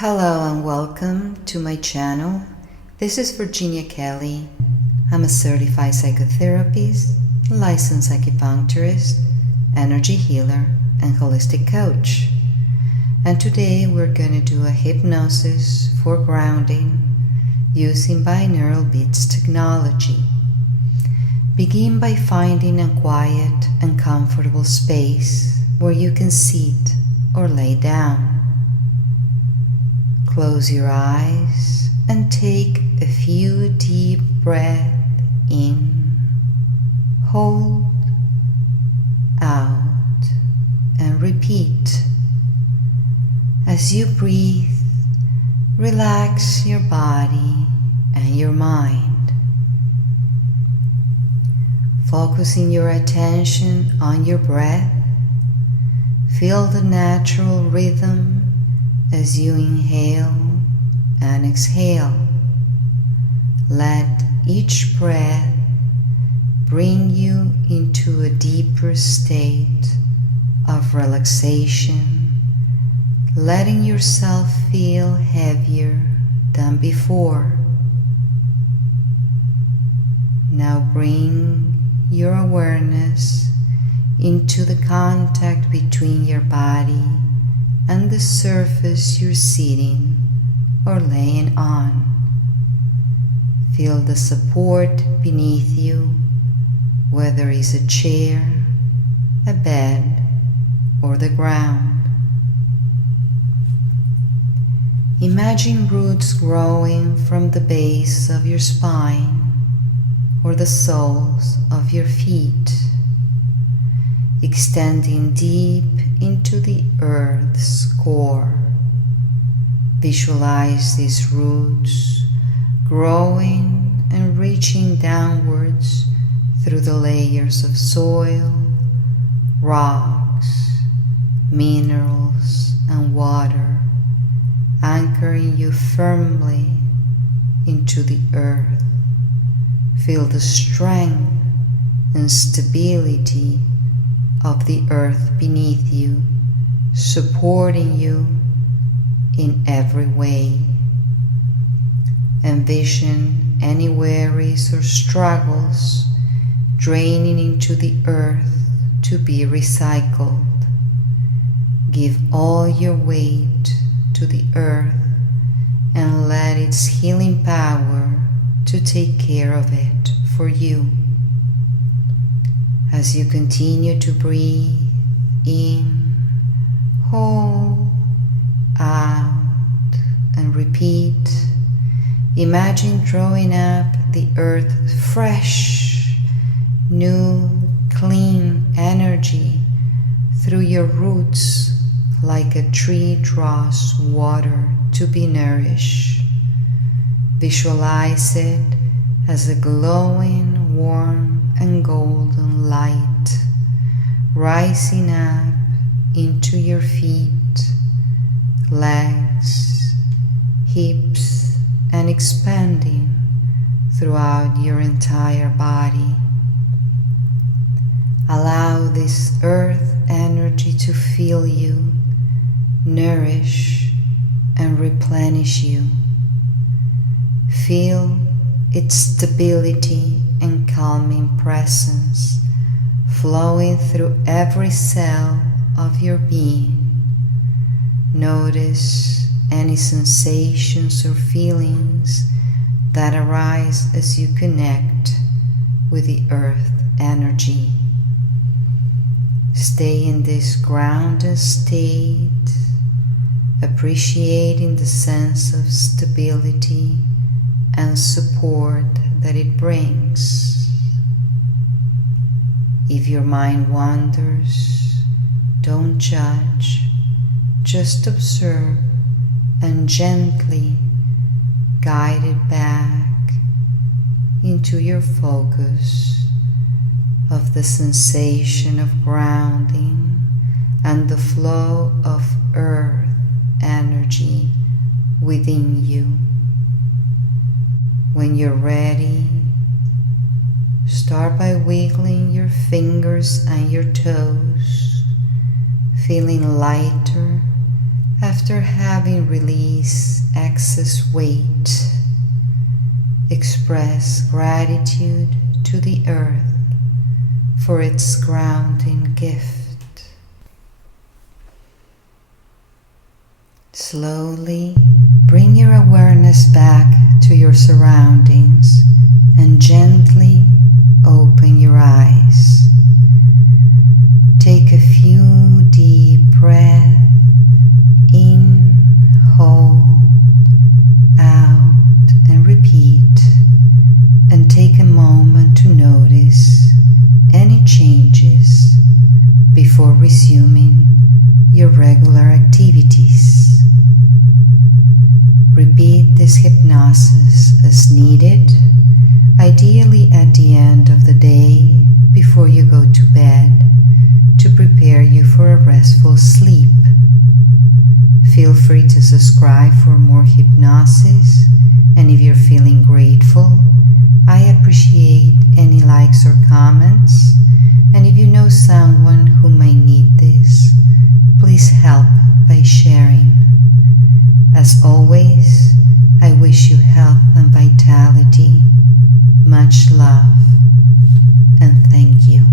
Hello and welcome to my channel. This is Virginia Kelly. I'm a certified psychotherapist, licensed acupuncturist, energy healer, and holistic coach. And today we're going to do a hypnosis for grounding using binaural beats technology. Begin by finding a quiet and comfortable space where you can sit or lay down. Close your eyes and take a few deep breaths in, hold, out, and repeat. As you breathe, relax your body and your mind. Focusing your attention on your breath, feel the natural rhythm as you inhale and exhale. Let each breath bring you into a deeper state of relaxation, letting yourself feel heavier than before. Now bring your awareness into the contact between your body and the surface you're sitting or laying on. Feel the support beneath you, whether it's a chair, a bed, or the ground. Imagine roots growing from the base of your spine or the soles of your feet, extending deep into the earth's core. Visualize these roots growing and reaching downwards through the layers of soil, rocks, minerals, and water, anchoring you firmly into the earth. Feel the strength and stability of the earth beneath you, supporting you in every way. Envision any worries or struggles draining into the earth to be recycled. Give all your weight to the earth and let its healing power to take care of it for you. As you continue to breathe in, hold, out, and repeat, imagine drawing up the earth's fresh, new, clean energy through your roots like a tree draws water to be nourished. Visualize it as a glowing, warm, and golden light rising up into your feet, legs, hips, and expanding throughout your entire body. Allow this earth energy to fill you, nourish, and replenish you. Feel its stability and calming presence flowing through every cell of your being. Notice any sensations or feelings that arise as you connect with the earth energy. Stay in this grounded state, appreciating the sense of stability and support that it brings. If your mind wanders, don't judge, just observe and gently guide it back into your focus of the sensation of grounding and the flow of earth energy within you. When you're ready, start by wiggling your fingers and your toes, feeling lighter After having released excess weight, express gratitude to the earth for its grounding gift. Slowly bring your awareness back to your surroundings and gently open your eyes. Take a few deep breaths in, hold, out, and repeat. And take a moment to notice any changes before resuming your regular activities. Repeat this hypnosis as needed, ideally at the end of the day before you go to bed, to prepare you for a restful sleep. Feel free to subscribe for more hypnosis, and if you're feeling grateful, I appreciate any likes or comments, and if you know someone who might need this, please help by sharing. As always, I wish you health and vitality. Much love, and thank you.